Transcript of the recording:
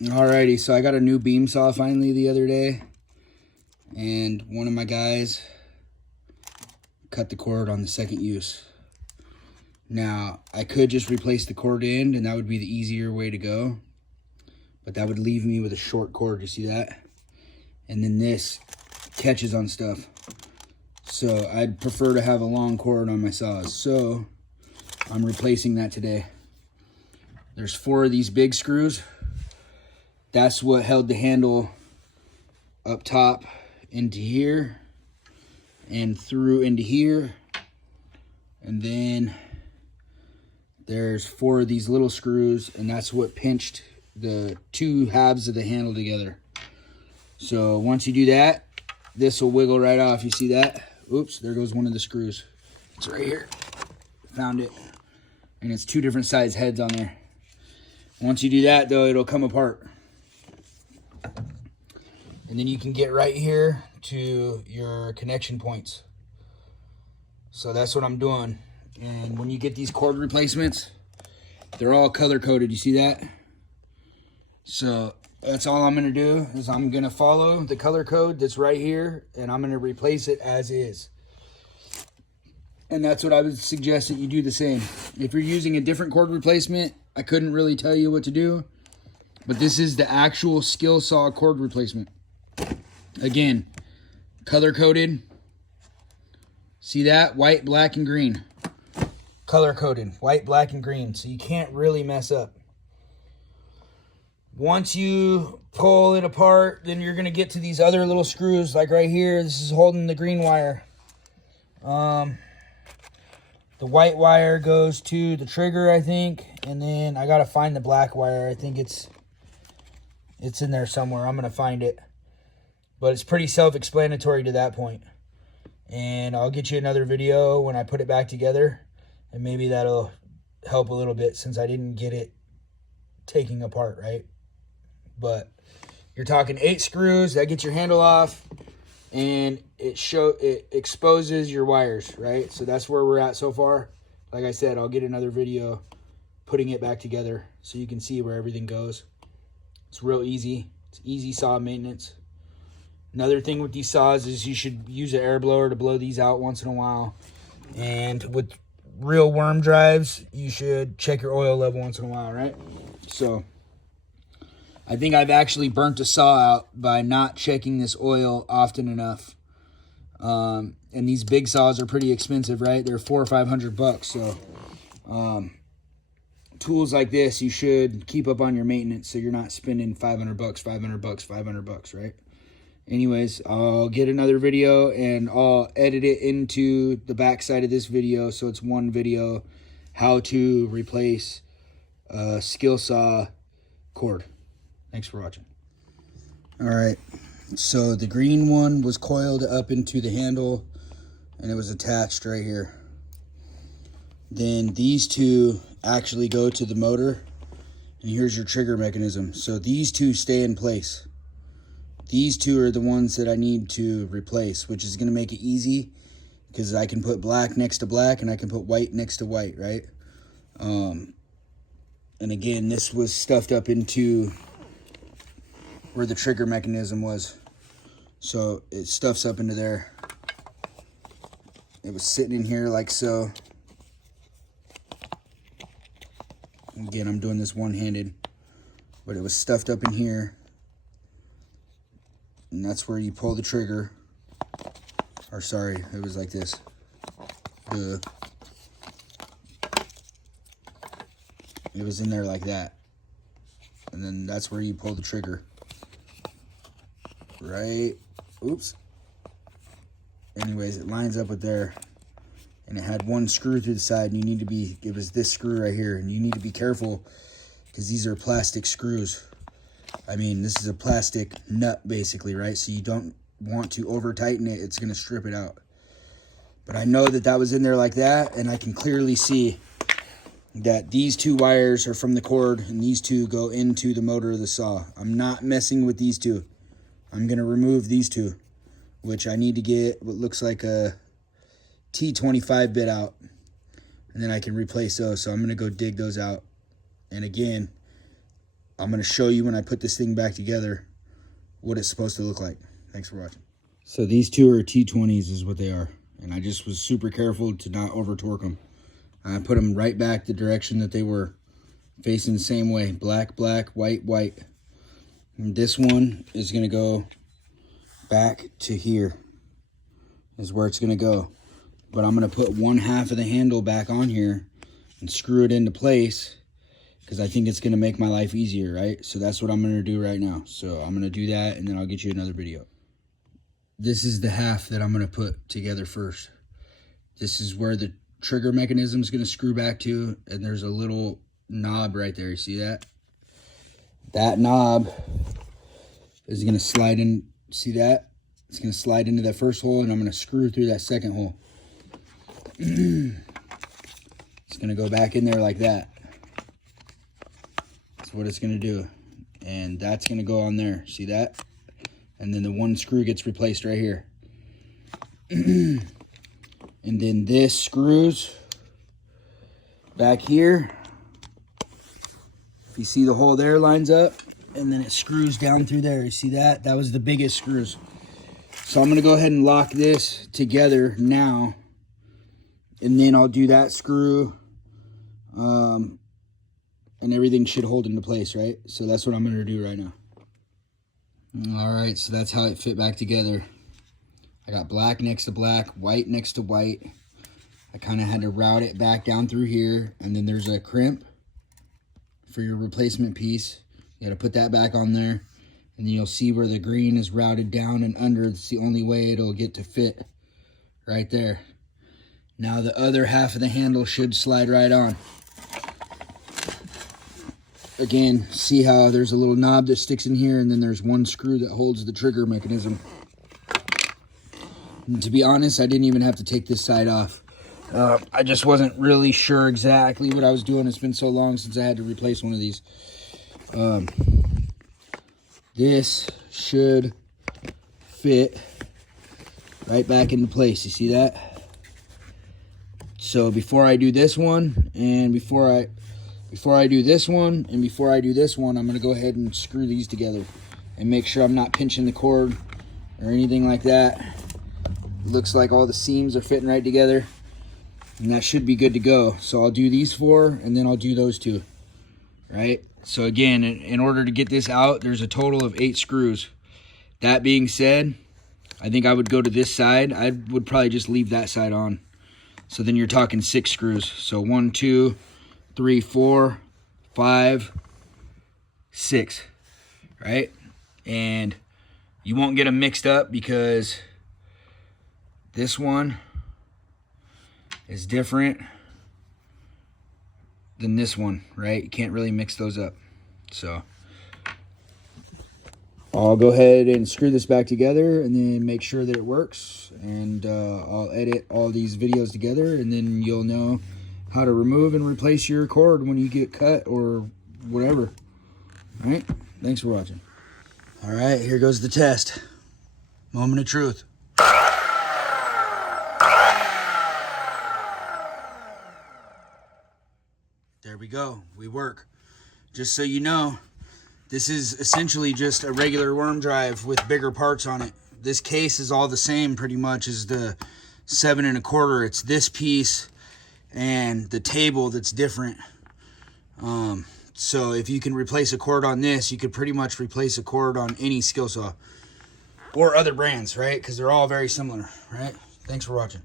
Alrighty, so I got a new beam saw finally the other day, and one of my guys cut the cord on the second use. Now, I could just replace the cord end, and that would be the easier way to go, but that would leave me with a short cord. You see that? And then this catches on stuff. So I'd prefer to have a long cord on my saws. So I'm replacing that today. There's 4 of these big screws. That's what held the handle up top into here and through into here. And then there's 4 of these little screws, and that's what pinched the 2 halves of the handle together. So once you do that, this will wiggle right off. You see that? Oops, there goes one of the screws. It's right here. Found it. And it's 2 different size heads on there. Once you do that, though, it'll come apart. And then you can get right here to your connection points. So that's what I'm doing. And when you get these cord replacements, they're all color coded. You see that? So that's all I'm gonna do, is I'm gonna follow the color code that's right here, and I'm gonna replace it as is. And that's what I would suggest that you do the same. If you're using a different cord replacement, I couldn't really tell you what to do, but this is the actual skill saw cord replacement. Again, color coded. See that? White, black, and green. Color coded, white, black, and green. So you can't really mess up. Once you pull it apart, then you're gonna get to these other little screws, like right here. This is holding the green wire. The white wire goes to the trigger, I think, and then I gotta find the black wire. I think it's in there somewhere. I'm gonna find it. But it's pretty self-explanatory to that point. And I'll get you another video when I put it back together, and maybe that'll help a little bit since I didn't get it taking apart, right? But you're talking 8 screws, that gets your handle off, and it exposes your wires, right? So that's where we're at so far. Like I said, I'll get another video putting it back together so you can see where everything goes. It's real easy. It's easy saw maintenance. Another thing with these saws is you should use an air blower to blow these out once in a while. And with real worm drives, you should check your oil level once in a while, right? So I think I've actually burnt a saw out by not checking this oil often enough. And these big saws are pretty expensive, right? They're $400 or $500. So tools like this, you should keep up on your maintenance so you're not spending $500, $500, right? Anyways, I'll get another video and I'll edit it into the back side of this video, so it's one video, how to replace a skill saw cord. Thanks for watching. All right, so the green one was coiled up into the handle and it was attached right here. Then these 2 actually go to the motor, and here's your trigger mechanism. So these 2 stay in place. These 2 are the ones that I need to replace, which is going to make it easy because I can put black next to black and I can put white next to white, right? And again, this was stuffed up into where the trigger mechanism was. So it stuffs up into there. It was sitting in here like so. Again, I'm doing this one-handed, but it was stuffed up in here. And that's where you pull the trigger. Or sorry, it was like this. It was in there like that. And then that's where you pull the trigger. Right? Oops. Anyways, it lines up with there. And it had 1 screw through the side, and it was this screw right here. And you need to be careful because these are plastic screws. I mean, this is a plastic nut basically, right? So you don't want to over tighten it. It's going to strip it out. But I know that that was in there like that, and I can clearly see that these 2 wires are from the cord and these 2 go into the motor of the saw. I'm not messing with these 2. I'm going to remove these 2, which I need to get what looks like a T25 bit out, and then I can replace those. So I'm going to go dig those out. And again, I'm going to show you when I put this thing back together what it's supposed to look like. Thanks for watching. So these two are T20s is what they are. And I just was super careful to not over torque them. I put them right back the direction that they were, facing the same way. Black, black, white, white. And this one is going to go back to here is where it's going to go. But I'm going to put one half of the handle back on here and screw it into place because I think it's going to make my life easier, right? So that's what I'm going to do right now. So I'm going to do that, and then I'll get you another video. This is the half that I'm going to put together first. This is where the trigger mechanism is going to screw back to, and there's a little knob right there. You see that? That knob is going to slide in. See that? It's going to slide into that first hole, and I'm going to screw through that second hole. It's going to go back in there like that. That's what it's going to do. And that's going to go on there. See that? And then the one screw gets replaced right here. And then this screws back here. If you see the hole there lines up, and then it screws down through there. You see that? That was the biggest screws. So I'm going to go ahead and lock this together now. And then I'll do that screw. And everything should hold into place, right? So that's what I'm going to do right now. All right, so that's how it fit back together. I got black next to black, white next to white. I kind of had to route it back down through here. And then there's a crimp for your replacement piece. You got to put that back on there. And then you'll see where the green is routed down and under. It's the only way it'll get to fit right there. Now the other half of the handle should slide right on. Again, see how there's a little knob that sticks in here, and then there's one screw that holds the trigger mechanism. And to be honest, I didn't even have to take this side off. I just wasn't really sure exactly what I was doing. It's been so long since I had to replace one of these. This should fit right back into place. You see that? So before I do this one, and before I do this one, and before I do this one, I'm going to go ahead and screw these together and make sure I'm not pinching the cord or anything like that. It looks like all the seams are fitting right together, and that should be good to go. So I'll do these four, and then I'll do those two, right? So again, in order to get this out, there's a total of 8 screws. That being said, I think I would go to this side. I would probably just leave that side on. So then you're talking 6 screws. So 1, 2, 3, 4, 5, 6, right? And you won't get them mixed up because this one is different than this one, right? You can't really mix those up. So I'll go ahead and screw this back together and then make sure that it works. And I'll edit all these videos together, and then you'll know how to remove and replace your cord when you get cut or whatever. All right, thanks for watching. All right, here goes the test. Moment of truth. There we go, we work. Just so you know, this is essentially just a regular worm drive with bigger parts on it. This case is all the same pretty much as the 7 1/4. It's this piece and the table that's different. So if you can replace a cord on this, you could pretty much replace a cord on any skill saw or other brands, right? Because they're all very similar, right? Thanks for watching.